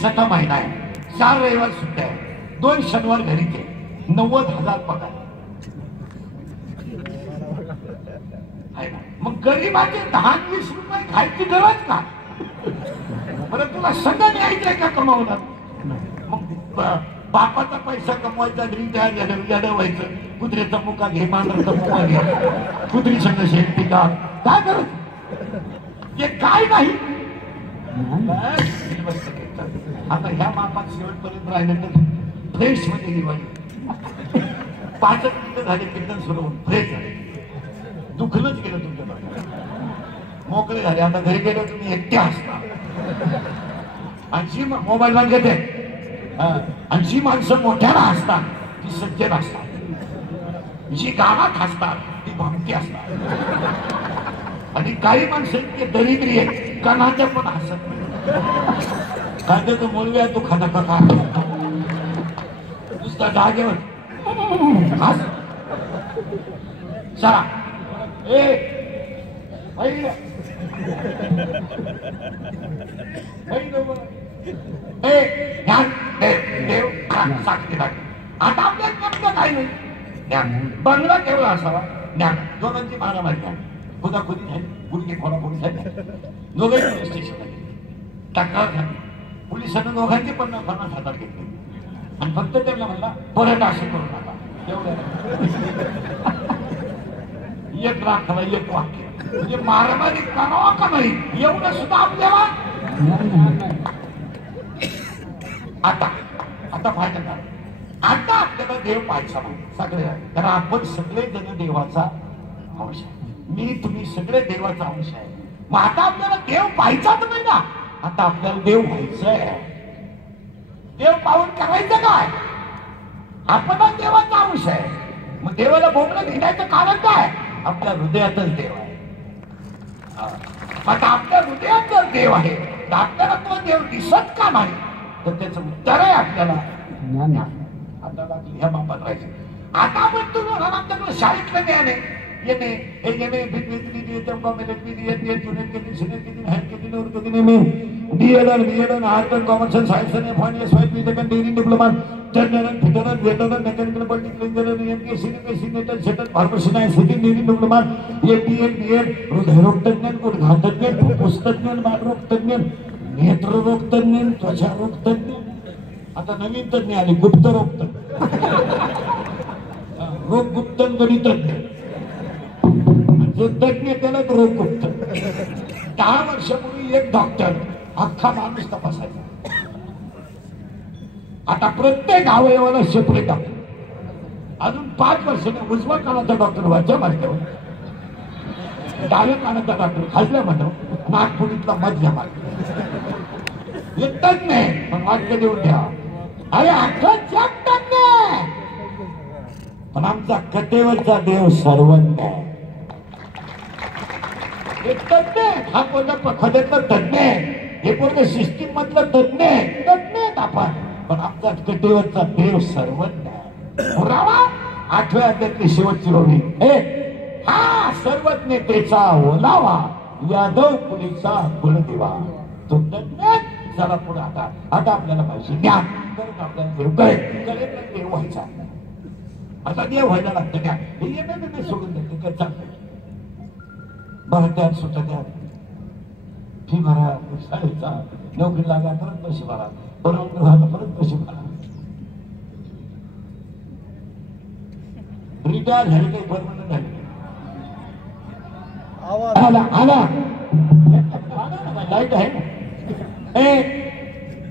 दिवसाचा महिना आहे, 4 रविवार सुट्ट्या आहे, 2 शनिवार घरी ते 90,000 पगार आहे ना. मग गरीबाचे 10-20 रुपये खायची गरज का? बरं तुला सगळं न्यायचंय का कमावणार? मग बापाचा पैसा कमवायचा, रिटायर झालं व्हायचं, कुत्र्याचा मुका घे, मांजराचा मुका घे, कुत्री संघ शेती का काय करत? हे काय नाही. आता ह्या मापात शेवटपर्यंत राहिलं तर फ्रेश मध्ये दिवाळी 5 मिनिटं झाले, कीर्तन सुरू होऊन फ्रेश झाले, दुखलंच गेलं तुमच्या बाजूला, मोकळे झाले. आता घरी गेले तुम्ही एकटे असता आणि मोबाईल वर घेते आणि जी माणसं मोठ्याला असतात ती सज्जन असतात, जी गावात असतात ती भामटी असतात, आणि काही माणसं ते दरिद्री आहेत, कणाच्या पण हसत नाही. कांद्याचं मुलगा तू खाना का काय नुसता जागेवर हस चला देव साक्षी लागली. आता आपल्यात नेमकं काही नाही. ज्ञान बंगला केवढा असावा, ज्ञान दोघांची मारामारी झाली, खुदाखुदी झाली, गुडघे फोडाफोडी झाली, दोघांची पोलीस स्टेशनला तक्रार झाली. पोलिसांना दोघांचे 50,000 घेतले आणि फक्त त्यांना म्हणला परत असं करू नका. एक राखला एक वाक्य, म्हणजे मारामारी करावा का नाही एवढं सुद्धा आपल्याला. आता फायदा करा. आता आपल्याला देव पाहायचा सगळे, कारण आपण सगळे जण देवाचा अंश आहे. मी तुम्ही सगळे देवाचा अंश आहे. मग आता आपल्याला देव पाहायचाच नाही ना, आता आपल्याला देव व्हायचंय. देव पाहून करायचं काय? आपणच देवाचा अंश आहे. मग देवाला बोंबलं घेण्याचं कारण काय? आपल्या हृदयातच देव आहे. आता आपल्या हृदयात जर देव आहे तर आपल्याला तो देव दिसत का नाही? तर त्याचं उत्तर आहे आपल्याला आता लागली ह्या बापात राहायचं. आता आपण तुम्ही आमच्याकडे शाळेतलं ज्ञान आहे, येणे हे येणे भिजवितली चंपा मेलटली येते जुने केली सिने केली हॅड केली नवर केली मी DLR BLR art and commerce and science आणि फायनान्स स्वाईट मी second degree diploma journal fitter waiter mechanical political engineer MPSC MPSC नेटर सेटल फार्मसी नाही second degree diploma ATL B Ed हृदयरोग तज्ञ गुडघातज्ञ फुफ्फुसतज्ञ बालरोग तज्ञ नेत्ररोग तज्ञ त्वचारोग तज्ञ. आता नवीन तज्ञ आले गुप्तरोग तज्ञ, रोग गुप्त गणितज्ञ, जो तज्ञ त्याला रोग गुप्त. 10 वर्षापूर्वी एक डॉक्टर अख्खा माणूस तपासायचा. आता प्रत्येक अवयवाला सेपरेट डॉक्टर. अजून 5 वर्षाने उजव्या कानाचा डॉक्टर वरच्या मार्गावर, डाव्या कानाचा डॉक्टर खालच्या मार्गावर, नागपुरीतला मधल्या मार्गावर. येतच नाही पण वाक्य देऊन ठेवा. अरे अख्खा जग तज्ञ, पण आमचा कटेवरचा देव सर्वज्ञ आहे. तज्ञ हा पोरगा प्रखदेतला तज्ञ आहे, हे पोरगा सिस्टीम मधलं तज्ञ आहे, तज्ञ आहेत आपण, पण आमचा कटेवरचा देव सर्वज्ञ आहे. पुरावा 8व्या अध्यायातली शेवटची ओवी, हे हा सर्वज्ञतेचा ओलावा यादव कुलीचा कुलदेवा तो तज्ञ. चला पुढे आता आपल्याला पाहिजे ज्ञान, करत आपल्याला देव कळेल देव व्हायचा. आता देव व्हायला लागतं ज्ञान. हे येणं सोडून देते काय चालतं. बरं त्यात सुद्धा द्या, फी भरा, शाळेचा नोकरी लागा, परत पैसे भरा, परत परत पैसे भरा. रिटायर झाले काही परमनंट झाले आला लाईट आहे ना,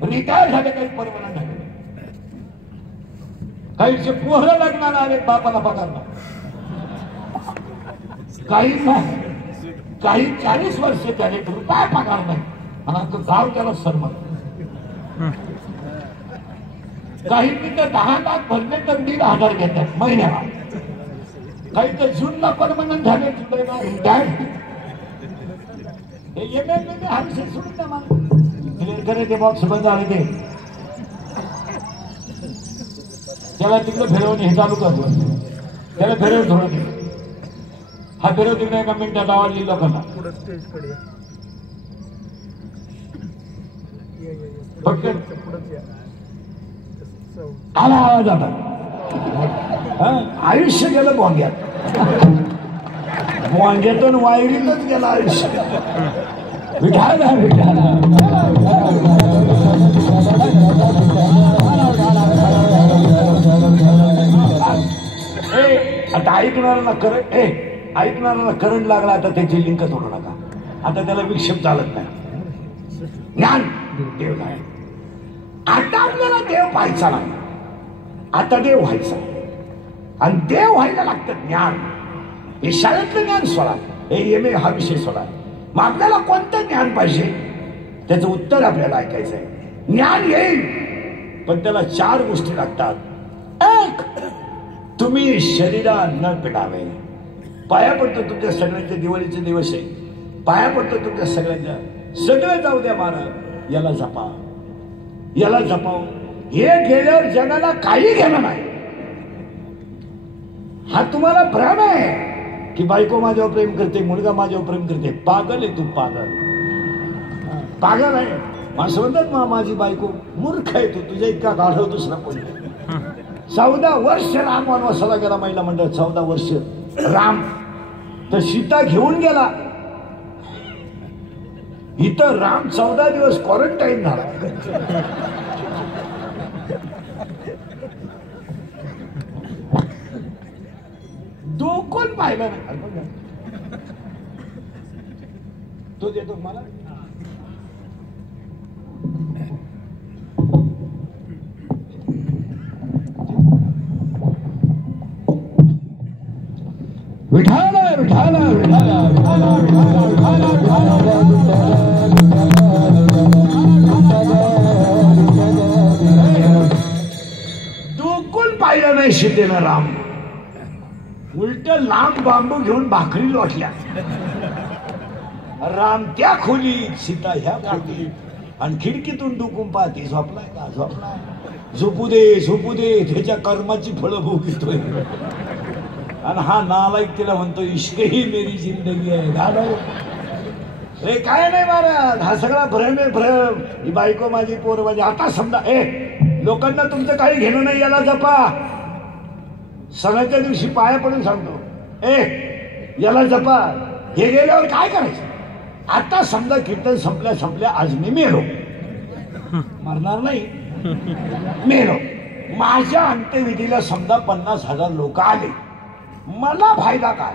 रिटायर झाले काही परमनंट झाले, काहीचे पोहरा लग्नाला आले बापाला पगार, काही 40 वर्ष झाले रुपया पगार नाही आणि गाव त्याला सरमत. काही तिथं 10 लाख भरले तर 1,500 घेतात महिन्याला. काही तर जूनला परमनंट झाले, जुलैला रिटायर. हा विषय सोडून द्या मला. ते बॉक्स बंद झाले ते त्याला तिकडे फिरवणे हे चालू करतो, त्याला फिरव थोडं. हा फिरव तिकडे एका मिनिटात आवाज लिहिला लोकांना. पटकन आला आवाज आता. आयुष्य गेलं वांग्यात, वांग्यातून वायरीतच गेलं आयुष्य. विठाला विठाला आता ऐकणाऱ्यांना करंट, ऐकणाऱ्यांना करंट लागला. आता त्याची लिंक तोडू नका. आता त्याला विक्षेप चालत नाही. ज्ञान देव नाही. आता आपल्याला देव पाहायचा नाही, आता देव व्हायचा. आणि देव व्हायला लागतं ज्ञान. हे शाळेतलं ज्ञान सोडा, हे MA हा विषय सोडा. मग आपल्याला कोणतं ज्ञान पाहिजे त्याचं उत्तर आपल्याला ऐकायचं आहे. ज्ञान येईल पण त्याला 4 गोष्टी लागतात. एक, तुम्ही शरीरा न पिडावे. पाया पडतो तुमच्या सगळ्यांच्या दिवाळीचे दिवस आहे. पाया पडतो तुमच्या सगळ्यांच्या. सगळं जाऊ द्या महाराज, याला जपा, याला जपाव. हे गेल्यावर जगाला काही घेणं नाही. हा तुम्हाला भ्रम आहे की बायको माझ्यावर प्रेम करते, मुलगा माझ्यावर प्रेम करते. पागल आहे तू, पागल, पागल आहे. माणसं म्हणतात माझी बायको मूर्ख आहे तू, तुझ्या इतका गाढव दुसरा कोणी. 14 वर्ष राम वनवासाला गेला. महिला मंडळ 14 वर्ष राम. तर सीता घेऊन गेला. इथं राम 14 दिवस क्वारंटाईन झाला. कोण पाहिलं नाही. तो देतो मला. विठाला विठाला विठाला कोण पाहिलं नाही सीतेनं राम. उलट लांब बांबू घेऊन भाकरी लोटल्या. राम त्या खोलीत, सीता ह्या खोलीत. आणि खिडकीतून डुकून पाहते. झोपलाय का, झोपलाय, झोपू दे, झोपू दे. त्याच्या कर्माची फळं भोगतोय. आणि हा नालायक तिला म्हणतो इश्क ही मेरी जिंदगी आहे. घालव रे. काय नाही महाराज, हा सगळा भ्रम आहे, भ्रम. ही बायको माझी, पोर माझी. आता समजा लोकांना तुमचं काही घेणं नाही, याला जपा. सणाच्या दिवशी पाया पडून सांगतो, याला जपा. हे गेल्यावर काय करायचं. आता समजा कीर्तन संपल्या संपल्या आज मी मेलो, मरणार नाही, मेलो. माझ्या अंत्यविधीला समजा 50,000 लोक आले, मला फायदा काय.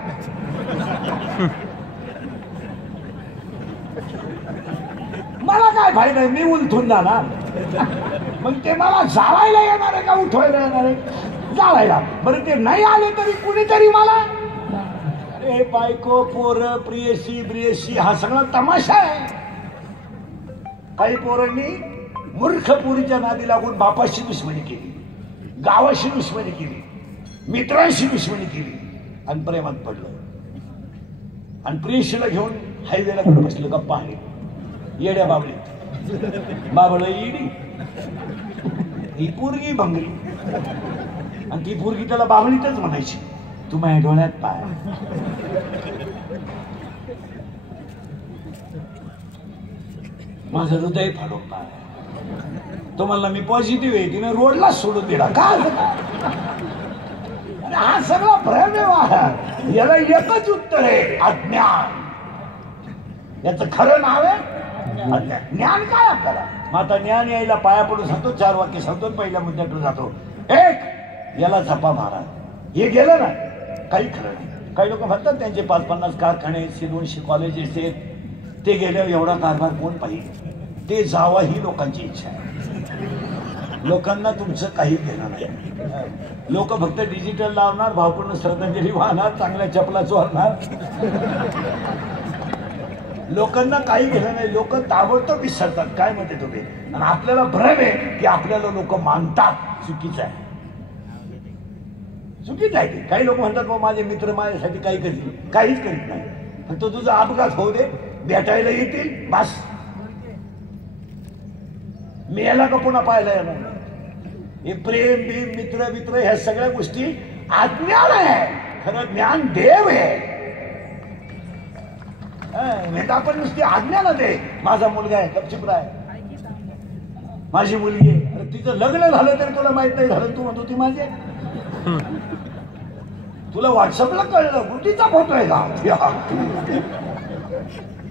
मला काय फायदा आहे, मी उलथून जाणार. मग ते मला जाळायला येणार आहे का उठवायला येणार आहे. जाळायला. बरं ते नाही आले तरी कुणीतरी मला. अरे बायको, पोर, प्रियसी ब्रियसी हा सगळा तमाशा आहे. काही पोरांनी मूर्ख पोरीच्या नादी लागून बापाशी दुश्मनी केली, गावाशी दुश्मनी केली, मित्रांशी दुश्मनी केली आणि प्रेमात पडलं. आणि प्रियशीला घेऊन हायवेला कुठं बसलं गप्पा आहे. येड्या बाबळीत. बाबळ येडी, ही पोरगी भंगरी. आणि ती पोरगी त्याला बाबळीतच म्हणायची, तू माझ्या डोळ्यात पाय. माझं हृदय फाडून पाय. तुम्हाला मी पॉझिटिव्ह आहे, तिने रोडला सोडून दिला का. हा सगळा भ्रम आहे. याला एकच उत्तर आहे, अज्ञान. याचं खरं नाव आहे अज्ञान. ज्ञान काय आपल्याला. मग आता ज्ञान यायला पाया पडून सांगतो, 4 वाक्य सांगतो, पहिल्या मुद्द्याकडे जातो. एक, याला जपा महाराज. हे गेलं ना काही खरं नाही. काही लोक म्हणतात त्यांचे 5-50 कारखाने, 200 कॉलेजेस आहेत, ते गेल्यावर एवढा कारभार कोण पाहिजे. ते जावा ही लोकांची इच्छा आहे. लोकांना तुमचं काही घेणं नाही. लोक फक्त डिजिटल लावणार, भावपूर्ण श्रद्धांजली वाहणार, चांगल्या चपला चोरणार. लोकांना काही घेणं नाही. लोक ताबडतोब विसरतात. काय म्हणते तुम्ही. आणि आपल्याला भ्रम आहे की आपल्याला लोक मानतात. चुकीचं आहे, चुकीचं आहे. काही लोक म्हणतात मग माझे मित्र माझ्यासाठी काही करतील, काहीच करीत नाही. फक्त तुझा अपघात होऊ दे, भेटायला येतील, बस. मेला का पुन्हा पाहायला येणार. हे प्रेम बिम, मित्र मित्र ह्या सगळ्या गोष्टी अज्ञान आहे. खरं ज्ञान देव आहे. आपण नुसती अज्ञानात आहे. माझा मुलगा आहे, गपचिप राय. माझी मुलगी आहे. अरे तिचं लग्न झालं तरी तुला माहित नाही झालं, तू म्हणत होती माझी. तुला व्हॉट्सअपला कळलं गुड्डीचा फोटो आहे का?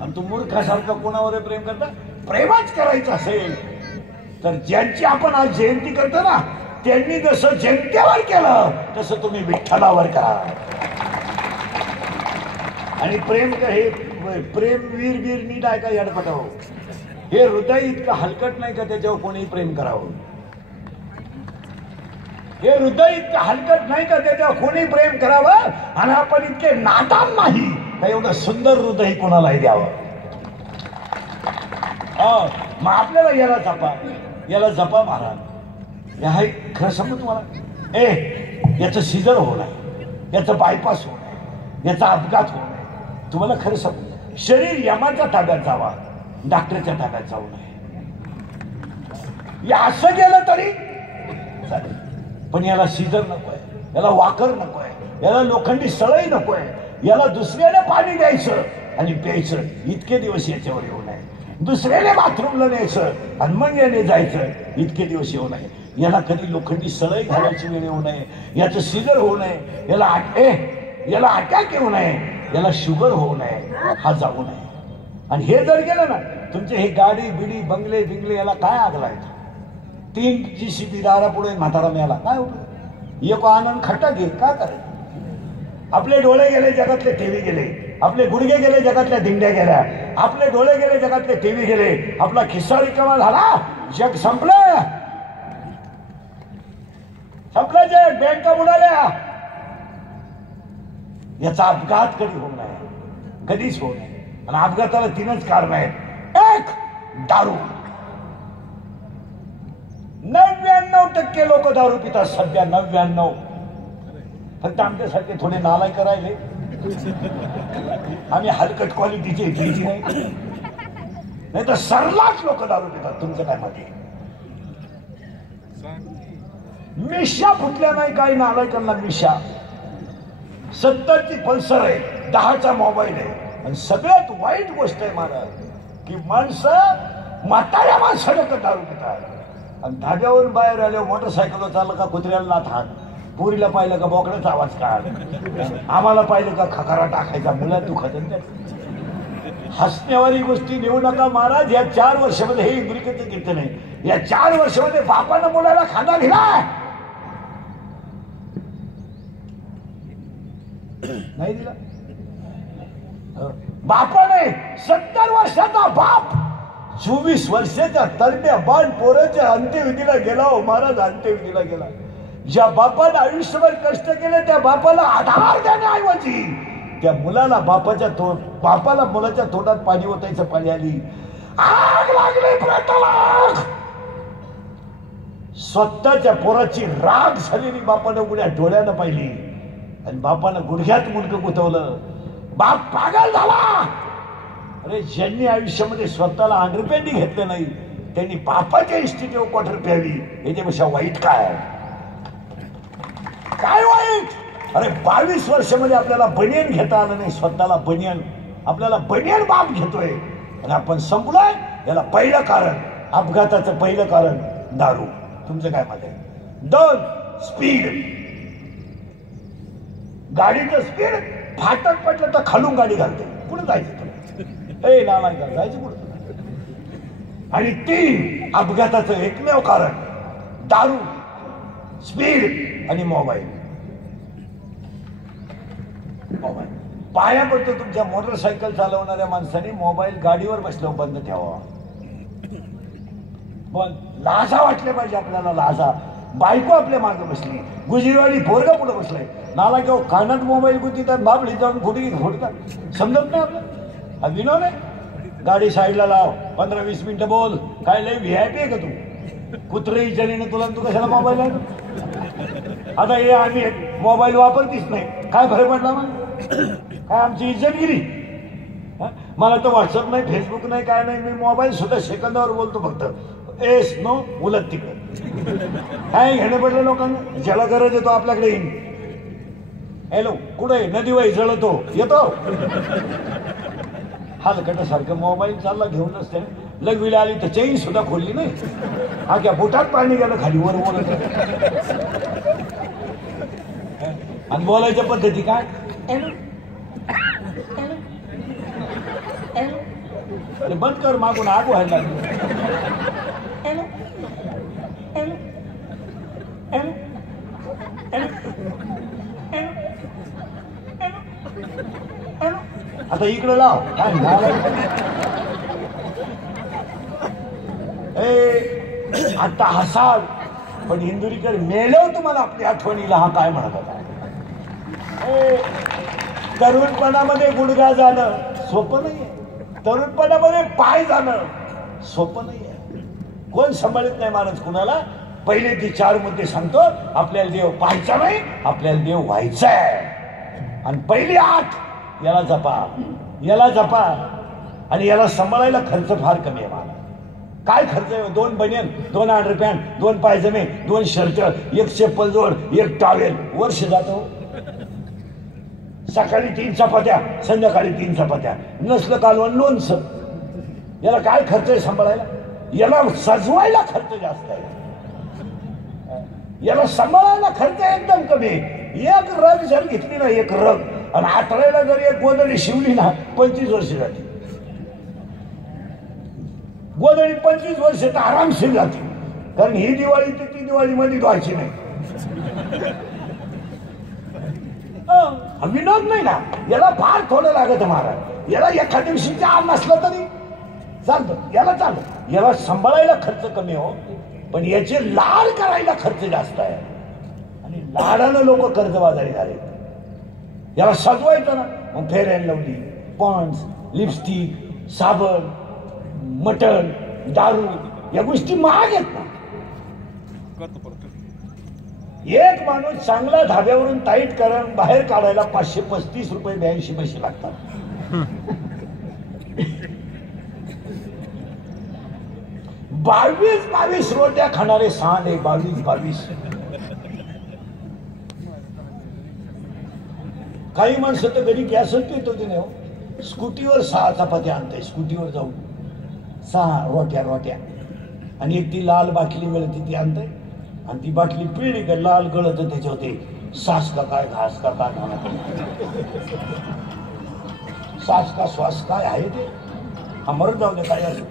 आणि तू मूर्खासारखं कोणावर प्रेम करता? प्रेमच करायचं असेल तर ज्यांची आपण आज जयंती करतो ना, त्यांनी जसं जयंतीवर केलं तसं तुम्ही विठ्ठलावर करा. आणि प्रेम हे प्रेम वीर वीर नीट आहे का याडपटाव? हे हृदय इतकं हलकट नाही का त्याच्यावर कोणी प्रेम करावं? हे हृदय इतकं हलकट नाही का त्याच्यावर कोणी प्रेम करावं? आणि आपण इतके नादान नाही का एवढं सुंदर हृदय कोणालाही द्यावं? मग आपल्याला याला जपा महाराज. हे खरं सांगू तुम्हाला, याचं सिजर होणार, याचं बायपास होणार, याचा अपघात होणार. तुम्हाला खरं सांगू, शरीर यमाच्या ताब्यात जावा, डॉक्टरच्या ताब्यात जाऊ नये. असं गेलं तरी चालेल, पण याला सिजर नकोय, याला वाकर नकोय, याला लोखंडी सळई नकोय, याला दुसऱ्याला पाणी द्यायचं आणि प्यायचं इतके दिवस याच्यावर येऊ नये. दुसऱ्याने बाथरूमला न्यायचं आणि मग याने जायचं इतके दिवस येऊ नये. याला कधी लोखंडी सळई घालायची वेळ येऊ नये, याचं सिजर होऊ नये, याला अटॅक येऊ नये, याला शुगर होऊ नये, हा जाऊ नये. आणि हे जर गेलं ना, तुमचे हे गाडी बिडी बंगले बिंगले याला काय आग लागायचं? 3 GCB दारा पुढे म्हातारा मिळाला काय होतं? एक आनंद खट्टा घे काय करायचं? आपले डोळे गेले जगातले टीव्ही गेले, आपले गुडघे गेले जगातल्या दिंड्या गेल्या, आपले डोळे गेले जगातले टीव्ही गेले, आपला खिस्सा रिकामा झाला, जग संपलं. संपलं जग, बँका बुडाल्या. याचा अपघात कधी होऊ नये, कधीच होऊ नये. आणि अपघाताला 3च कारण आहेत. एक, दारू. 99% लोक दारू पितात सध्या, 99. फक्त आमच्यासारखे थोडे नालाय करायले, आम्ही हलकट क्वालिटीचे घ्यायची नाही तर सर्रास लोक दारू पितात. तुमचं काय मत आहे? मिशा फुटल्या नाही काही नालायकांना मिशा. 70ची पल्सर आहे, 10चा मोबाईल आहे. आणि सगळ्यात वाईट गोष्ट आहे महाराज की माणसं म्हाताऱ्या माणसाला दारू पितात. आणि धाब्यावरून बाहेर आल्यावर मोटरसायकलवर चाललं का कुत्र्याला नाथ हात, पुरीला पाहिलं का बोकड्याचा आवाज काढ, आम्हाला पाहिलं का खकारा टाकायचा, मुलात दुखत. हसण्यावारी गोष्टी नेऊ नका महाराज. या 4 वर्षामध्ये हे इंग्रिकेचं कीर्तन आहे. या 4 वर्षामध्ये बापानं मुलाला खांदा दिलाय नाही दिला? बापाने 70 वर्षाचा बाप 24 वर्षाच्या तरण्या बाण पोराच्या अंत्यविधीला गेला. हो महाराज, अंत्यविधीला गेला. ज्या बापाने आयुष्यभर कष्ट केले त्या बापाला आधार देण्याऐवजी त्या मुलाला बापाला मुलाच्या तोंडात पाणी ओतायचं पाणी आली. आग लागली प्रतलाग. स्वतःच्या पोराची राग झालेली बापानं उघड्या डोळ्यानं पाहिली आणि बापानं गुडघ्यात मुंडकं गुंतवलं. बाप पागल झाला. अरे ज्यांनी आयुष्यामध्ये स्वतःला अंडरपॅन्टी घेतलं नाही त्यांनी बापाच्या इस्टेटीवर क्वार्टर प्यावी, याच्यापेक्षा वाईट काय? काय वाईट? अरे 22 वर्षामध्ये आपल्याला बनियन घेता आलं नाही. स्वतःला बनियन, आपल्याला बनियन बाप घेतोय आणि आपण संपलोय. याला पहिलं कारण, अपघाताचं पहिलं कारण दारू. तुमचं काय मत आहे? 2, स्पीड. गाडीचं स्पीड. फाटक पडलं तर खालून गाडी घालते. कुठं जायचं तुला? नालाय का जायचं कुठं? आणि 3, अपघाताचं एकमेव कारण दारू, स्पीड आणि मोबाईल. पाया पडतो तुमच्या मोटरसायकल चालवणाऱ्या माणसाने मोबाईल गाडीवर बसल्यावर बंद ठेवा. पण लाजा वाटल्या पाहिजे आपल्याला. लाजा. बायको आपल्या मागे बसली, गुजरीवाली पोरगा पुढे बसलाय. नाला किंवा कानात मोबाईल गुंतीतात, बाबली जाऊन फुटकी फोडतात. समजत नाही आपलं. हा विनोद आहे. गाडी साईडला लाव, 15-20 मिनिटं बोल. काय लय VIP आहे का तू? कुत्रे विचारीने तुला, तू कशाला मोबाईल आहे? आता हे आम्ही मोबाईल वापरतीच नाही, काय फरक पडला मग? काय आमची इज्जत गेली? मला तर व्हॉट्सअप नाही, फेसबुक नाही, काय नाही. मी मोबाईल सुद्धा सेकंदावर बोलतो फक्त. एस नो उलट तिकडे. काय घेणं पडलं लोकांना? ज्याला गरज येतो आपल्याकडे येईन. हॅलो, कुठे नदी वाई जळतो येतो. हलकटासारखं मोबाईल चालला घेऊन असते. लगविला आली तर चैन सुद्धा खोलली नाही. हा क्या बोटात पाणी गेलं खाली वर वर. आणि बोलायच्या पद्धती काय अरे बंद कर मागून आग व्हायला लागली. आता इकडे लाव काय आता हसाल पण इंदुरीकर मेलो तुम्हाला आपल्या आठवणीला हा काय म्हणत होता. तरुणपणामध्ये गुडघा जाणं सोपं नाहीये. तरुणपणामध्ये पाय जाणं सोपं नाहीये. कोण सांभाळत नाही माणूस कुणाला. पहिले ते 4 मुद्दे सांगतो. आपल्याला देव पाहायचा नाही, आपल्याला देव व्हायचा आहे. आणि पहिली 8 याला जपा, याला जपा. आणि याला सांभाळायला खर्च फार कमी आहे. मला काय खर्च आहे. 2 बनियन, 2 अंडरपॅन्ट, 2 पायजमे, 2 शर्ट, 1 चप्पल जोड, 1 टॉवेल, वर्ष जातो. सकाळी 3 चपात्या, संध्याकाळी 3 चपात्या, नसलं कालवण लोणचं. याला काय खर्च आहे सांभाळायला. याला सजवायला खर्च जास्त आहे. याला सांभाळायला खर्च एकदम कमी. 1 रग जर घेतली ना, 1 रग, आणि आठवड्याला जर 1 गोदडी शिवली ना, 25 वर्ष जाते. गोदडी 25 वर्ष तर आरामशीर जाते. कारण ही दिवाळी ते ती दिवाळी मध्ये धुवायची नाही. विनोद नाही ना. याला फार थोडं लागत महाराज. याला एखाद्या दिवशीचा आम नसलं तरी चालतं. याला चालतं. याला सांभाळायला खर्च कमी हो, पण याचे लाड करायला खर्च जास्त आहे. आणि लाडानं लोक कर्जबाजारी झाले. याला सजवायचं ना, मग fair and lovely, Pond's, lipstick, साबण, मटण, दारू या गोष्टी महाग आहेत ना. एक माणूस चांगला धाब्यावरून टाईट करून बाहेर काढायला 535 रुपये 82 पैसे लागतात. बावीस रोट्या खाणारे सांडे 22. काही माणसं तर घरी गॅसच येत होते ना. स्कूटीवर 6 चपात्या आणते. स्कूटीवर जाऊन 6 रोट्या आणि एक ती लाल बाटली मिळते ती आणते. आणि ती बाटली पिळली का लाल गळत त्याच्यावरती सास का काय घास का काय म्हणत. सास का श्वास काय आहे ते हा मरत जाऊ दे काय असं.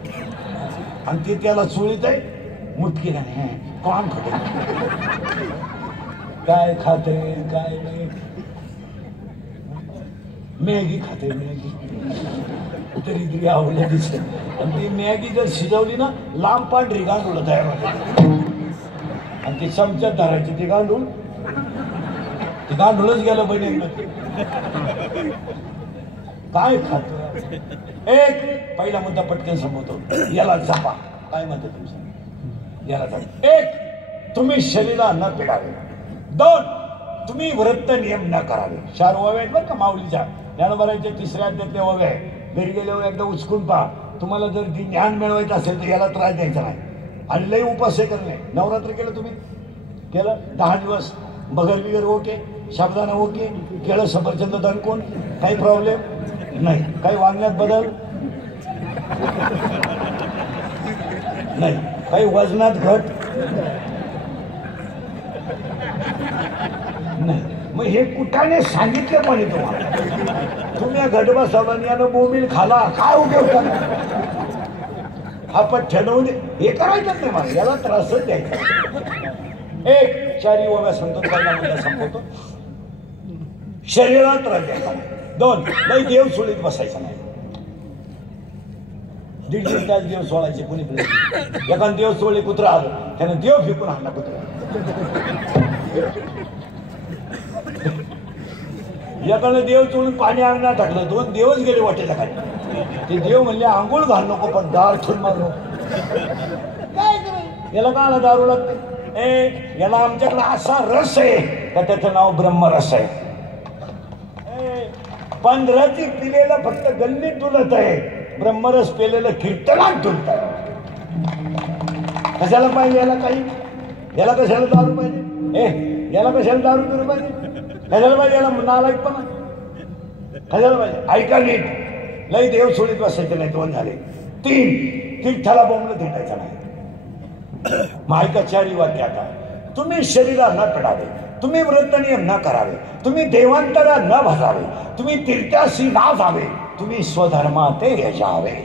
आणि ते त्याला चोळीत आहे मुटकी नाही. कोण खाते काय खाते काय नाही. मॅगी खाते मॅगी तरी आवडल्या दिसते. आणि ती मॅगी जर शिजवली ना लांब पांढरी गांडूळ तयार होते. आणि ती चमच्यात धरायची ती गांडूळ. ती गांडूळच गेलं बहिणी. काय खातो. एक पहिला मुद्दा पटकन संपवतो. याला जपा. काय म्हणतो तुमचं. याला जपा. 1 तुम्ही शरीराला न पिडावे. 2 तुम्ही व्रत नियम न करावे. 4 ओव्या आहेत बरं का माऊलीच्या. ज्ञानोबाराच्या 3ऱ्या अध्यायातल्या ओव्या आहे. घरी गेल्यावर एकदा उचकून पहा. तुम्हाला जर ज्ञान मिळवायचं असेल तर याला त्रास द्यायचा नाही. आणि लई उपास करणे. नवरात्र केलं तुम्ही केलं 10 दिवस बगर बिगर ओके, शब्दानं ओके, केळं सफरचंद दणकून काही प्रॉब्लेम नाही. काही वागण्यात बदल नाही. काही वजनात घट नाही. मग हे कुठाने सांगितलं म्हणे तुम्हाला. तुम्ही घटबा साबणीयानं बोंबील खाला काय उपयोग करा. हा पण ठरवून हे करायचं नाही मला. याला त्रासच द्यायचा. 1 4 ओव्या सांगतो. पहिला मुद्दा संपवतो. शरीराला त्रास द्यायचा. 2 नाही देव सोडीत बसायचा नाही. 1.5 तास देव सोडायचे कोणी. एखादा देव सोडले कुत्रा आलं त्यानं देव फेकून आणला कुत्रा. एकानं देव चोळून पाणी अंगणात टाकलं. 2 देवच गेले वाटेच्या खाली. ते देव म्हणले आंघोळ घाल नको पण दार ठेवून मारू. काय याला का दारू लागते. याला आमच्याकडे असा रस आहे का त्याचं नाव ब्रह्मरस आहे. 15ची पिलेलं फक्त गल्लीत डुलत आहे. ब्रह्मरस पेलेलं कीर्तनात डुलत आहे. कशाला पाहिजे याला काही. याला कशाला दारू पाहिजे. याला कशाला दारू पिरू पाहिजे. कशाला पाहिजे याला नालायकपणा. कशाला पाहिजे. ऐका नीट. लई देव सोडीत बसायचं नाही. 2 झाले. 3 तीर्थाला बोंबलं भेटायचं नाही. मायकाचारी वाक्य आता, तुम्ही शरीरा न पेडावे, तुम्ही व्रतनियम न करावे, तुम्ही देवांतरा न भजावे, तुम्ही तीर्थाशी ना जावे, तुम्ही स्वधर्मा ते यजावे.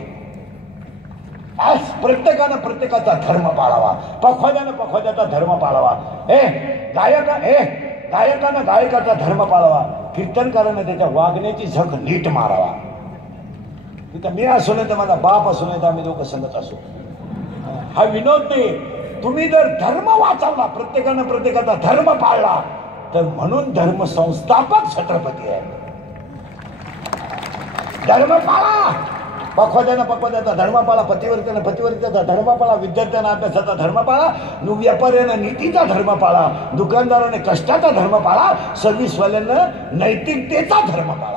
आज प्रत्येकानं प्रत्येकाचा धर्म पाळावा, पखवाद्यानं पखवाद्याचा धर्म पाळावा. गायकानं गायकाचा धर्म पाळावा, कीर्तनकारानं त्याच्या वागण्याची झक नीट मारावा. तिथं मी असो नाही तर माझा बाप असो नाही तर आम्ही लोक संगत असो, हा विनोद नाही. तुम्ही जर धर्म वाचवला, प्रत्येकानं प्रत्येकाचा धर्म पाळला, तर म्हणून धर्म संस्थापक छत्रपती आहे. धर्म पाळा, पखवाद्यानं पखवाद्याचा धर्म पाळा, पतिवर्त्यानं पतिवर्त्याचा धर्म पाळा, विद्यार्थ्यानं अभ्यासाचा धर्म पाळा, व्यापाऱ्यानं नीतीचा धर्म पाळा, दुकानदाराने कष्टाचा धर्म पाळा, सर्व्हिसवाल्यांना नैतिकतेचा धर्म पाळा.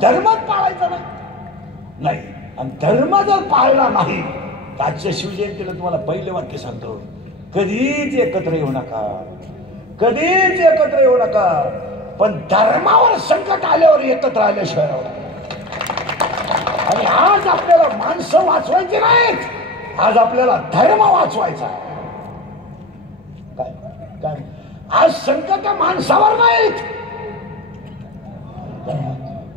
धर्मच पाळायचा नाही. आणि धर्म जर पाळला नाही, आजच्या शिवजयंतीला तुम्हाला पहिले वाक्य सांगतो, कधीच एकत्र येऊ नका, कधीच एकत्र येऊ नका. पण धर्मावर संकट आल्यावर एकत्र आल्याशिवाय राहू नका. आणि आज आपल्याला माणसं वाचवायची नाहीत, आज आपल्याला धर्म वाचवायचा. काय काय आज संकट माणसावर नाहीत.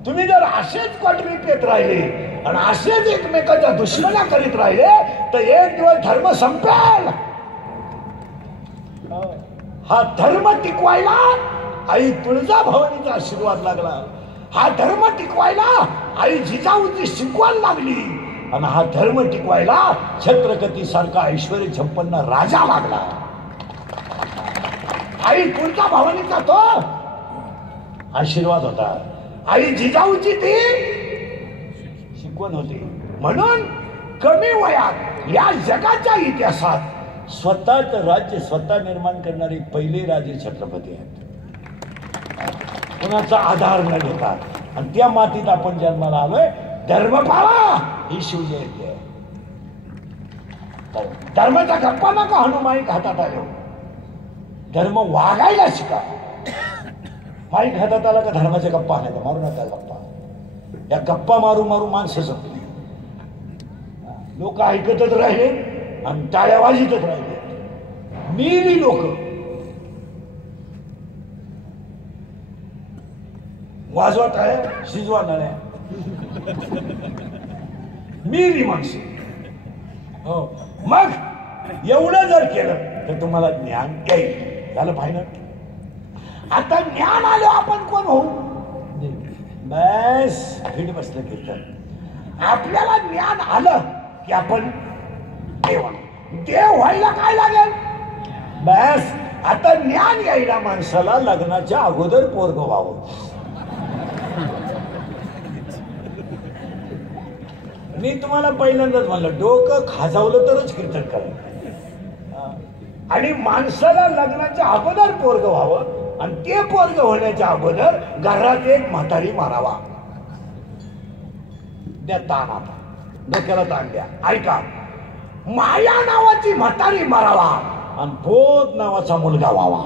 तुम्ही जर असेच क्वाटरी पेत राहिले आणि असेच एकमेकाच्या दुश्मना करीत राहिले, तर एक दिवस धर्म संपेल. हा धर्म टिकवायला आई तुळजाभवानीचा आशीर्वाद लागला, हा धर्म टिकवायला आई जिजाऊची शिकवण लागली, आणि हा धर्म टिकवायला छत्रपती सारखा ऐश्वर्य संपन्न राजा लागला. आई तुळजाभवानीचा तो आशीर्वाद होता, आई जिजाऊची ती शिकवण होती. म्हणून कमी वयात या जगाच्या इतिहासात स्वतःच राज्य स्वतः निर्माण करणारे पहिले राजे छत्रपती आहेत. कोणाचा आधार न घेता, आणि त्या मातीत आपण जन्माला आलोय. धर्म पाळा ही शिवजयंती आहे. धर्माचा गप्पा नका हाणू माईक हातात आलो, धर्म वागायला शिका. माईक हातात आला का धर्माच्या गप्पा आणायचा, मारू नका गप्पा. या गप्पा मारू मारू माणसं संपली, लोक ऐकतच राहिले आणि टाळ्या वाजितच राहिले. मेली लोक, वाजवा टाळ्या, शिजवा नळ्या, मेली माणसं. हो, मग एवढं जर केलं तर तुम्हाला ज्ञान येईल. झालं फायनल. आता ज्ञान आलं आपण कोण होऊ, बस फिट बसलं कीर्तन. आपल्याला ज्ञान आलं की आपण देव, देव व्हायला काय लागेल, बस. आता ज्ञान यायला माणसाला लग्नाच्या अगोदर पोरगं व्हावं. मी तुम्हाला पहिल्यांदाच म्हणलं, डोकं खाजावलं तरच कीर्तन करा. आणि माणसाला लग्नाच्या अगोदर पोरगं व्हावं, आणि ते पोरगं होण्याच्या अगोदर घरात एक म्हातारी मारावा. द्या ताण, आता डोक्याला ताण द्या. ऐका, माया नावाची म्हातारी मारावा आणि बोध नावाचा मुलगा व्हावा.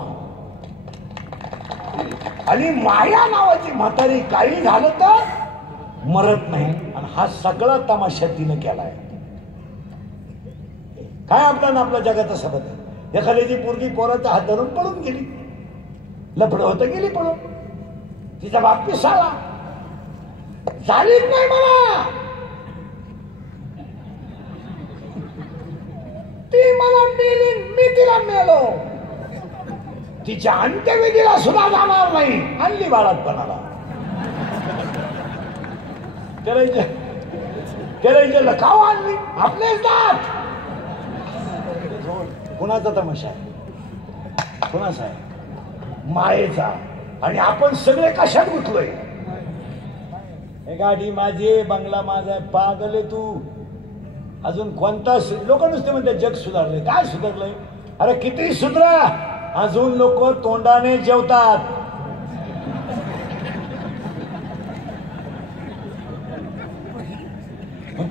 आणि माया नावाची म्हातारी काही झालं तर मरत नाही. आणि हा सगळा तमाशा तिनं केलाय. काय आपल्या जगाचा सबंध आहे. एखाद्याची पोरगी पोराचा हात धरून पळून गेली, लफडं होतं, गेली पळून. तिचा बाप पिसाळा, झालीच नाही मला, ती मला मेली, मी तिला मेलो. तिच्या अंत्यविधीला सुद्धा जाणार नाही. आणली बाळातपणाला, त्याला लखाव आणली. आपलेच दात. कुणाचा तमाशा आहे, कुणाचा आहे, मायेचा. आणि आपण सगळे कशात गुंतलोय. गाडी माझी, बंगला माझा, पागल आहे तू. अजून कोणता लोक नुसते म्हणते जग सुधारलंय. काय सुधारलंय? अरे किती सुधरा, अजून लोक तोंडाने जेवतात.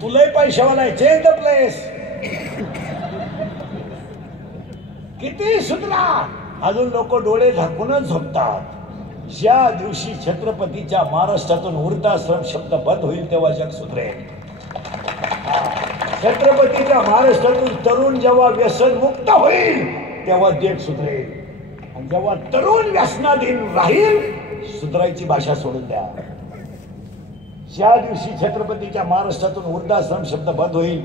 तुलाही पैशावाला आहे, चेंज द प्लेस. किती सुधरा, अजून लोक डोळे झाकूनच झोपतात. ज्या दिवशी छत्रपतीच्या महाराष्ट्रातून वृद्धाश्रम शब्द बंद होईल तेव्हा जग सुधरेल. छत्रपतीच्या महाराष्ट्रातून तरुण जेव्हा व्यसन मुक्त होईल तेव्हा देश सुधरेल, आणि जेव्हा तरुण व्यसनाधीन राहील सुधरायची भाषा सोडून द्या. ज्या दिवशी छत्रपतीच्या महाराष्ट्रातून वृद्धाश्रम शब्द बंद होईल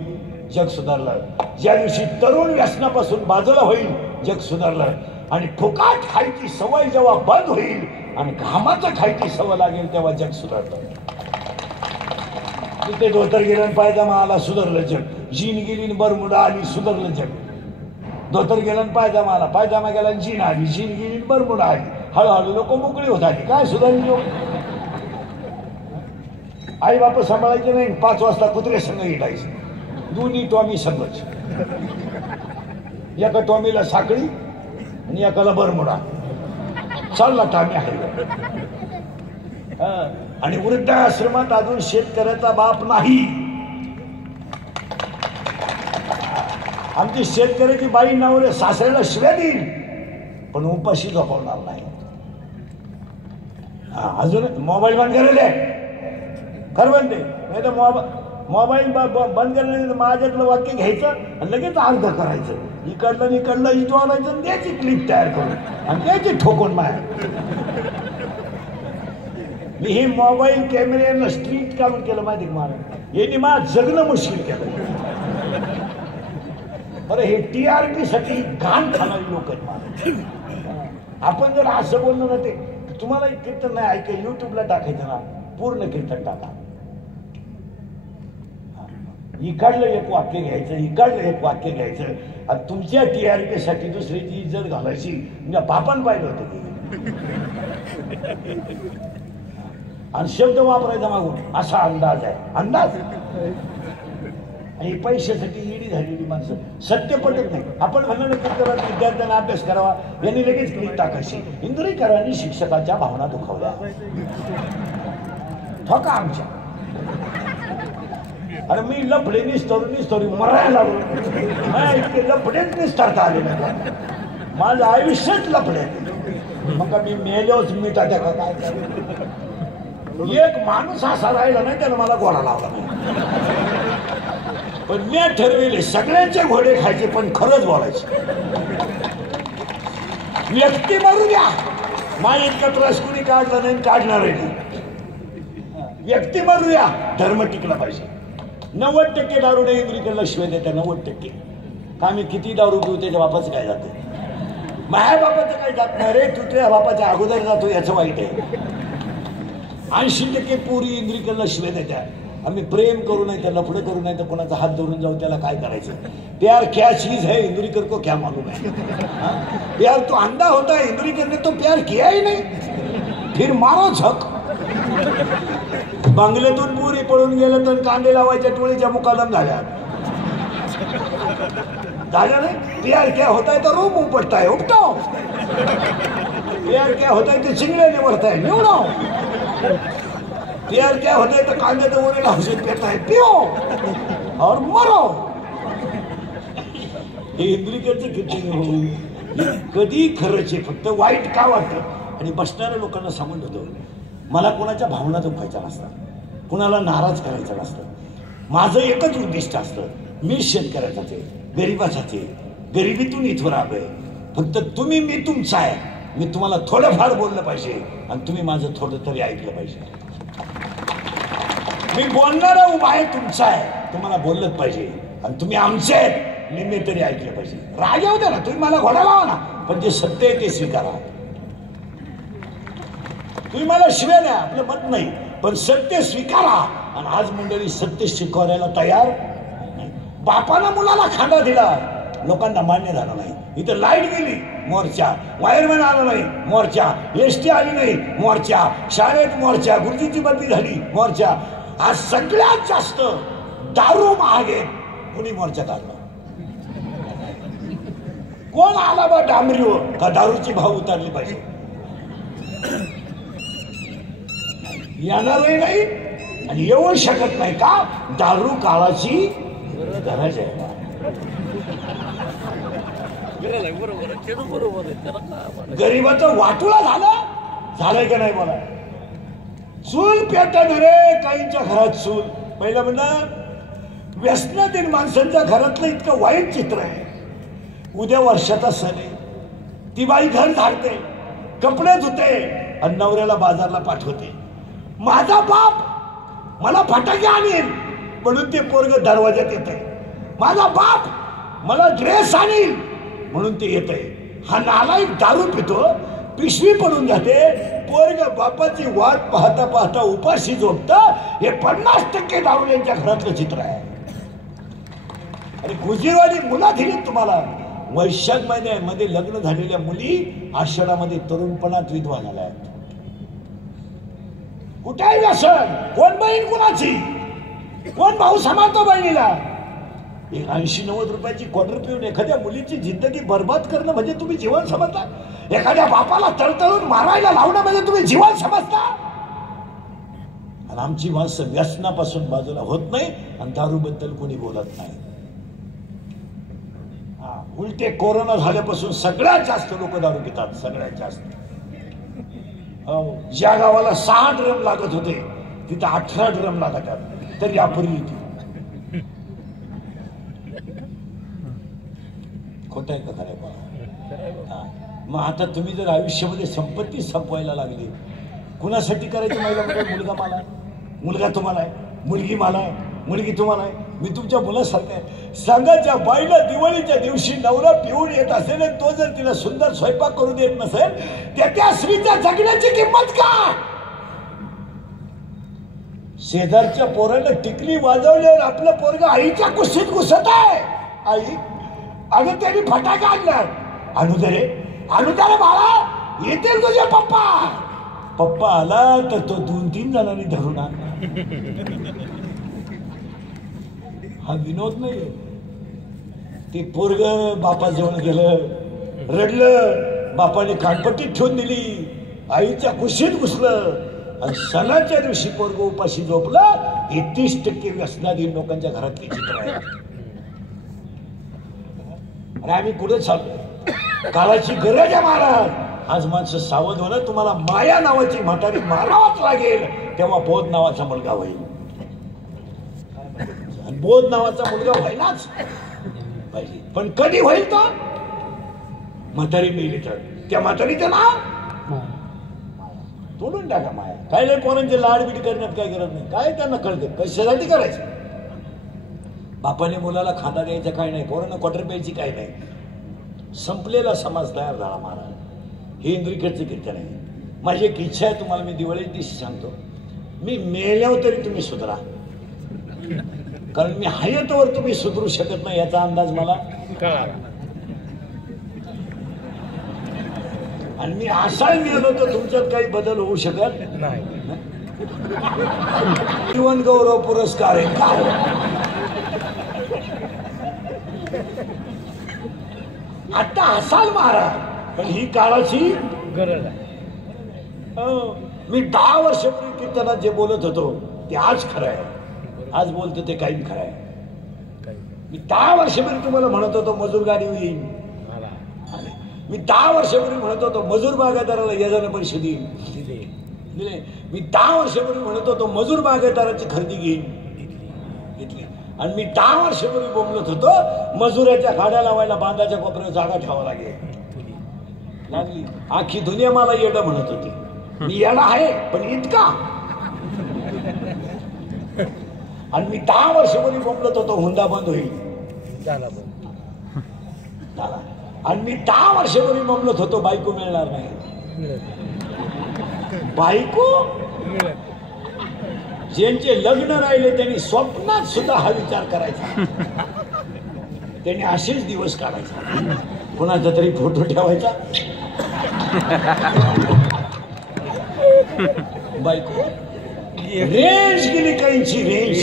जग सुधारलं. ज्या दिवशी तरुण व्यसनापासून बाजूला होईल जग सुधारलं. आणि फुकाट खायची सवय जेव्हा बंद होईल आणि घामाचं खायची सवय लागेल तेव्हा जग सुधारतं. तिथे धोतर गेलं पायजामा आला सुधारलं जग. जीन गेली बरमुडा आली सुधारलं जग. धोतर गेलं पायजामा आला, पायजामा गेला जीन आली, जीन गेली बरमुडा आली. हळूहळू लोक मोकळी होत आली. काय सुधारली लोक? आई बाप सांभाळायचे नाही. 5 वाजता कुत्रे संघ हिटायचे. दोन्ही टॉमी संघच. एका टॉमीला साखळी आणि एकाला बरमुडा. चालला टामी आहे. आणि वृद्धाश्रमात अजून शेतकऱ्याचा बाप नाही. आमची शेतकऱ्याची बाई नावले सासऱ्याला शिव्या देईल पण उपाशी झोपवणार नाही. अजून मोबाईल बंद करेल खरं म्हणते. नाही तर मोबाईल बंद करण्याचं माझ्यातलं वाक्य घ्यायचं आणि लगेच अर्ध करायचं. इकडलं इकडलं इथं आणायचं आणि त्याची क्लिप तयार करून आणि त्याची ठोकून माया. मी हे मोबाईल कॅमेऱ्याला स्ट्रीट काढून केलं माहिती का मला. यांनी मला जगणं मुश्किल केलं. बरं हे TRP साठी घाण खाणारी लोक आहेत मला. आपण जर असं बोललो ना ते तुम्हाला कीर्तन नाही ऐकाय युट्यूबला टाकायचं ना पूर्ण कीर्तन टाका. इकडलं एक वाक्य घ्यायचं, इकडलं एक वाक्य घ्यायचं आणि तुमच्या TRP साठी दुसऱ्याची इज्जत घालायची. म्हणजे पापण पाहिलं होतं की आणि शब्द वापरायचा मागून असा अंदाज आहे. अंदाज आणि पैशासाठी ईडी झालेली माणसं सत्य पटत नाही. आपण म्हणलं कीर्तनात विद्यार्थ्यांना अभ्यास करावा यांनी लगेच क्लिक टाकायची. इंदुरीकरांनी शिक्षकांच्या भावना दुखावल्या. ठोका आमच्या. अरे मी लफडे निस्तरी मरायला लागलो. इतके लफडेच निस्तारता आले नाही. माझं आयुष्यच लफडे. मग मी मेल्याच मी टाट्या का काय. एक माणूस असा राहिला नाही त्यानं मला घोडा लावला नाही. पण मी ठरविले सगळ्यांचे घोडे खायचे पण खरंच बोलायचे. व्यक्ती मारू द्या. माझ्या इतका त्रास कुणी काढला नाही काढणार नाही. व्यक्ती मारू द्या. धर्म टिकला पाहिजे. 90% दारू नाही इंद्रिकडला शिवाय देतात. 90% का मी किती दारू पिऊ त्याच्या बापाचं काय जातं. माझ्या बापाचं काय जात नाही रे. तू तुझ्या बापाच्या अगोदर जातो याचं वाईट आहे. 80% पोरी इंद्रिकडला शिवाय देतात. आम्ही प्रेम करू नाही तर लफडं करू नाही तर कोणाचा हात धरून जाऊ त्याला काय करायचं. प्यार क्या चीज है इंदुरीकर को क्या मालूम है. प्यार तो अंधा होता है. इंदुरीकर ने तो प्यार किया ही नहीं. फिर मारो झक. बंगल्यातून पुरी पळून गेलं तर कांदे लावायच्या टोळीच्या मुकादम झाल्या. झालं नाही. प्यार क्या होता है तो रूम उपटता है उपटाओ. प्यार क्या होता है तो चिंगड़े निवडता है निवडो. प्यार क्या होता है तो कांदे तो उन्हें औषध पीता है पियो और मरो. हे इंद्रिकरचं किती कधी खरंच आहे. फक्त वाईट का वाटतं. आणि बसणाऱ्या लोकांना सांगून होतो मला कोणाच्या भावना दुखायच्या नसतात. कुणाला नाराज करायचं नसतं. माझं एकच उद्दिष्ट असतं. मी शेतकऱ्याचाच आहे, गरीबाचाच आहे. गरिबीतून इथवर आलोय. फक्त तुम्ही मी तुमचा आहे. मी तुम्हाला थोडंफार बोललं पाहिजे आणि तुम्ही माझं थोडं तरी ऐकलं पाहिजे. मी बोलणारा उभा आहे तुमचा आहे. तुम्हाला बोललंच पाहिजे आणि तुम्ही आमचे आहेत. मी तरी ऐकलं पाहिजे. राजा होते ना तुम्ही मला घोडा लावा ना पण जे सत्य आहे ते स्वीकारा. तुम्ही मला शिव्या द्या आपलं मत नाही पण सत्य स्वीकारा. आणि आज मंडळी सत्य स्वीकारायला तयार नाही. बापानं मुलाला खांदा दिला लोकांना मान्य झालं नाही. इथं लाईट गेली मोर्चा. वायरमॅन आला नाही मोर्चा. ST आली नाही मोर्चा. शाळेत मोर्चा. गुरुजींची बदली झाली मोर्चा. आज सगळ्यात जास्त दारू महाग आहे. कोणी मोर्चा काढला. कोण आला बा डांबरीवर का दारूची भाव उतरली पाहिजे. येणारही नाही आणि येऊ शकत नाही का. दारू काळाची गरज आहे. गरीबाचं वाटुळा झालंय का नाही मला. चूल पेटन रे काहींच्या घरात चूल. पहिलं म्हणणं व्यसनाधीन माणसांच्या घरातलं इतकं वाईट चित्र आहे. उद्या वर्षाचा सण आहे, ती बाई घर झाडते, कपडे धुते आणि नवऱ्याला बाजारला पाठवते. माझा बाप मला फटाके आणील म्हणून ते पोरग दरवाज्यात येते. माझा बाप मला ड्रेस आणील म्हणून ते येते. हा नालायक दारू पितो, पिशवी पडून जाते, पोरग बापाची वाट पाहता पाहता उपाशी झोपत. हे 50% दारुड्यांच्या घरातलं चित्र आहे. आणि गुजरवाडी मुला दिलीत तुम्हाला. वैशाख महिन्यामध्ये लग्न झालेल्या मुली आषाढामध्ये तरुणपणात विधवा झाल्या आहेत. कुठेही व्यसन, कोण बहीण कुणाची, कोण भाऊ सांभाळतो बहिणीला. 80-90 रुपयाची क्वार्टर पिऊन एखाद्या मुलीची जिंदगी बर्बाद करणं म्हणजे तुम्ही जीवन समजता? एखाद्या बापाला तळतळून मारायला लावणं म्हणजे तुम्ही जीवन समजता? आणि आमची माणसं व्यसनापासून बाजूला होत नाही आणि दारूबद्दल कोणी बोलत नाही. उलटे कोरोना झाल्यापासून सगळ्यात जास्त लोक दारू पितात, सगळ्यात जास्त. ज्या गावाला 6 ड्रम लागत होते तिथं 18 ड्रम लागतात. तर यापूर्वी खोट आहे का खरं आहे? मग आता तुम्ही जर आयुष्यामध्ये संपत्ती संपवायला लागली, कुणासाठी करायचं? महिला मुलगा मला आहे, मुलगा तुम्हाला आहे, मुलगी मला आहे, मुलगी तुम्हाला आहे. मी तुमच्या मुलासारखं आहे. सांगा, ज्या बाईला दिवाळीच्या दिवशी नवरा पिऊन येत असेल आणि तो जर तिला सुंदर स्वयंपाक करून देत नसेल, त्या स्त्रीच्या जगण्याची किंमत काय? शेजारच्या पोराला टिकली वाजवल्यावर आपलं पोरग आईच्या कुशीत घुसत आहे. आई, अगं त्यांनी फटाके आणला, आणू दे रे बाळा, येतील तुझे पप्पा. पप्पा आला तर तो 2-3 जणांनी धरून आणला. हा विनोद नाही. ते पोरग बापाजवळ गेलं, रडलं, बापाने कानपट्टी ठेवून दिली, आईच्या कुशीत घुसलं आणि सणाच्या दिवशी पोरग उपाशी झोपलं. हे 30% व्यसनाधीन लोकांच्या घरातली चित्र आहे. आणि आम्ही पुढे चाललो. काळाची गरज आहे महाराज. आज माणसं सावध होणं. तुम्हाला माया नावाची म्हातारी मारावाच लागेल, तेव्हा बोध नावाचा मुलगा होईल. बोध नावाचा मुलगा व्हायलाच पाहिजे. पण कधी होईल तो? म्हातारी मेली तर. त्या म्हातारीचं नाव तोडून टाका माया. काय नाही, पोरांचे लाडबीड करण्यात काय करत नाही. काय त्यांना कळते? कशासाठी करायचं? बापाने मुलाला खाना द्यायचा काय नाही, पोरांना क्वार्टर प्यायची काय नाही. संपलेला समाज तयार झाला महाराज. हे इंद्रिकडचं कीर्तन आहे. माझी एक इच्छा आहे तुम्हाला, मी दिवाळीच्या दिवशी सांगतो, मी मेल्यावर तरी तुम्ही सुधरा. कारण मी हयातवर तुम्ही सुधरू शकत नाही याचा अंदाज मला. आणि मी असाही मिळालो तर तुमच्यात काही बदल होऊ शकत नाही. जीवन गौरव पुरस्कार आहे काय? आता असाल महाराज, पण ही काळाची गरज आहे. मी 10 वर्षापूर्वी कीर्तनात जे बोलत होतो ते आज खरं आहे. आज बोलतो ते काही खरं आहे. मी 10 वर्षापूर्वी तुम्हाला म्हणत होतो मजूर गाडी होईल. मी 10 वर्षापूर्वी म्हणत होतो मजूर बागायतदाराला यजमान पैसे देईल. मी 10 वर्षापूर्वी म्हणत होतो मजूर बागायतदाराची खरेदी घेईन, घेतली. आणि मी 10 वर्षापूर्वी बोलत होतो मजुराच्या गाड्या लावायला बांधाच्या कोपऱ्यावर जागा ठेवावं लागली. आखी दुनिया मला येडं म्हणत होती. मी येडा आहे पण इतका. आणि मी 10 वर्षापूर्वी बोलत होतो हुंडा बंद होईल. आणि मी 10 वर्षापूर्वी बोलत होतो बायको मिळणार नाही. बायको ज्यांचे लग्न राहिले त्यांनी स्वप्नात सुद्धा हा विचार करायचा. त्यांनी असेच दिवस काढायचा. कोणाचा तरी फोटो ठेवायचा. बायको रेंज गेली, काहींची रेंज,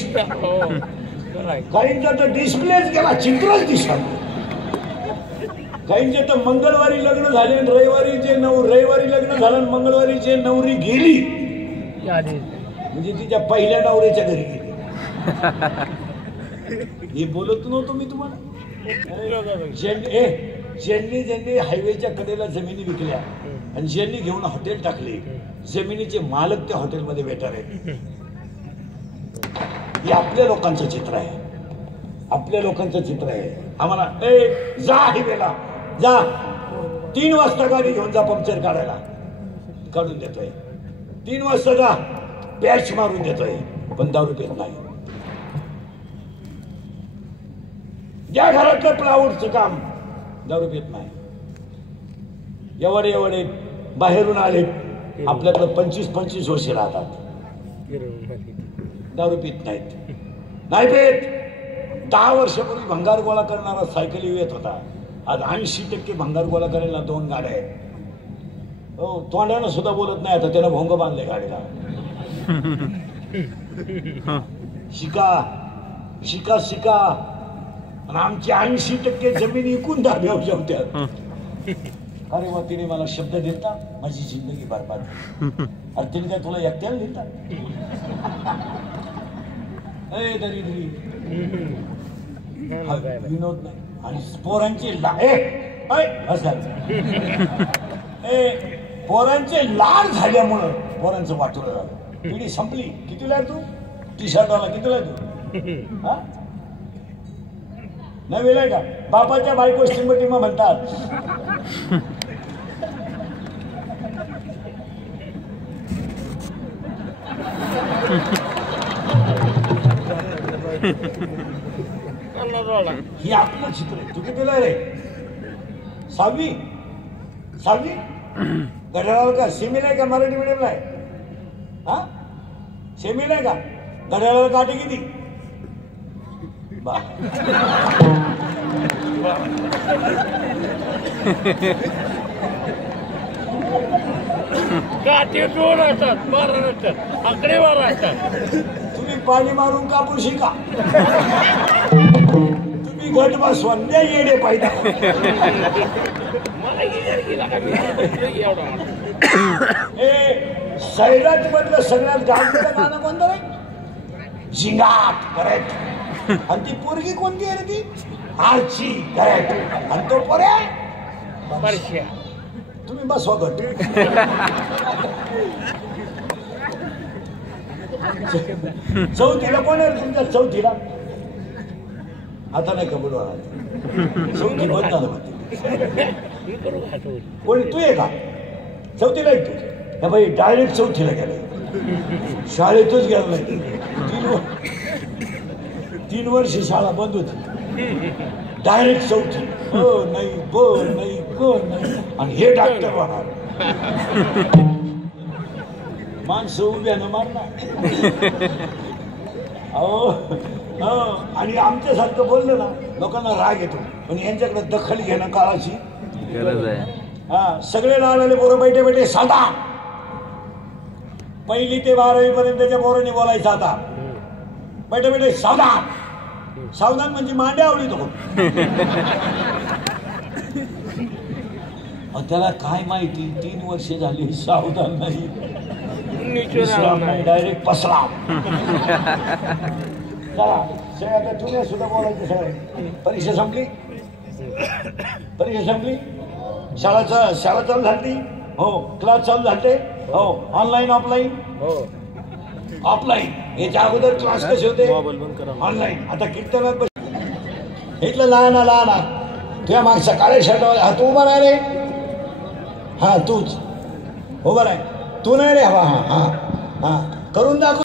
काहींचा तर डिस्प्लेच गेला, चित्रच दिसत. काहींचे तर मंगळवारी लग्न झाले, रविवारी लग्न झालं, मंगळवारी जे नवरी गेली म्हणजे तिच्या पहिल्या नवऱ्याच्या घरी गेली. हे बोलत नव्हतो मी तुम्हाला. ज्यांनी हायवेच्या कडेला जमिनी विकल्या आणि ज्यांनी घेऊन हॉटेल टाकले, जमिनीचे मालक त्या हॉटेलमध्ये वेटर आहेत. हे आपल्या लोकांचं चित्र आहे. आपल्या लोकांचं चित्र आहे. आम्हाला ए जा हिवेला जा, 3 वाजता गाडी घेऊन जा पंक्चर काढायला, काढून देतोय. 3 वाजता जा, पॅच मारून देतोय, पण दारू पित नाही. ज्या घरातलं प्लाऊडचं काम दारू पित नाही. एवढे बाहेरून आले, आपल्याकडं 25 वर्षे राहतात, दारू पित नाहीत. नाही पित. 10 वर्षापूर्वी भंगार गोळा करणारा सायकली येत होता, आज 80% भंगार गोळा करायला 2 गाड्या आहेत. हो, तोंडानं सुद्धा बोलत नाही, आता त्यानं भोंग बांधले गाडीला. शिका शिका शिका. आणि आमची 80% जमीन इकून दाब्यावर जेवत्यात. अरे मग तिने मला शब्द देता, माझी जिंदगी बरबाद. अरे तिने काय तुला एकट्याला देता? ए दरिद्री विनोद नाही. आणि पोरांचे पोरांचे लाड झाल्यामुळं पोरांचं वाटलं झालं. पिढी संपली. कितीला आहे तू? टी-शर्टवाला कितीला आहे तू? हा, नवीन आहे का? बापाच्या बायको श्रीमती मग म्हणतात. ही आपलं चित्र आहे. तू कितीला रे? 6वी घड्याळावर का सेमीला आहे का मराठी मीडियमला आहे? हा, सेमीला आहे का? घड्याळावर काटे किती? काटे 2 असतात, 12 असतात, आकडेवार असतात. तुम्ही पाणी मारून कापूर शिका. तुम्ही गट बसवा, येडे पाहिजे. सैराट मधलं सगळ्यात गाजलेलं गाणं कोणतं रे? झिंगाट. करेक्ट. आणि ती पोरगी कोणती आहे रे? ती आरची. करेक्ट. आणि तो पोरे तुम्ही बसवा गट. चौथीला कोण आहे तुमच्या? चौथीला आता नाही का बोलवा. चौथी बंद झालं म्हणते. कोणी तू आहे का? चौथीला आहे तू? बाई डायरेक्ट चौथीला गेलं, शाळेतच गेलं नाही. 3 वर्ष शाळा बंद होती, डायरेक्ट चौथी. नाही ब नाही क नाही. आणि हे डॉक्टर होणार. माणसं उभ्यानं मारणार. आणि आमच्यासारखं बोललं ना लोकांना राग येतो, पण यांच्याकडे दखल घेणं काळाची गरज आहे. हा, सगळे लहानले पोरं बैठे बैठे साधा. 1ली ते 12वी पर्यंतच्या पोरांनी बोलायचं आता बैठे बैठे सावधान. सावधान म्हणजे मांड्या आवडीतो. त्याला काय माहिती 3 वर्ष झाली सावधान नाही, डायरेक्ट पसरा. चला आता तुम्ही सुद्धा बोलायचं. सगळे परीक्षा संपली, परीक्षा संपली. शाळा चालू झाली. हो, क्लास चालू झाले. हो, ऑनलाईन ऑफलाईन. ऑफलाईन. याच्या अगोदर क्लास कसे होते? ऑनलाईन. आता कीर्तनात इथलं लहान तुझ्या मागचा काळे शर्ट हा तू उभा राह रे. हा तूच उभा राह. तू नाही रे. हा हा हा करून दाखव.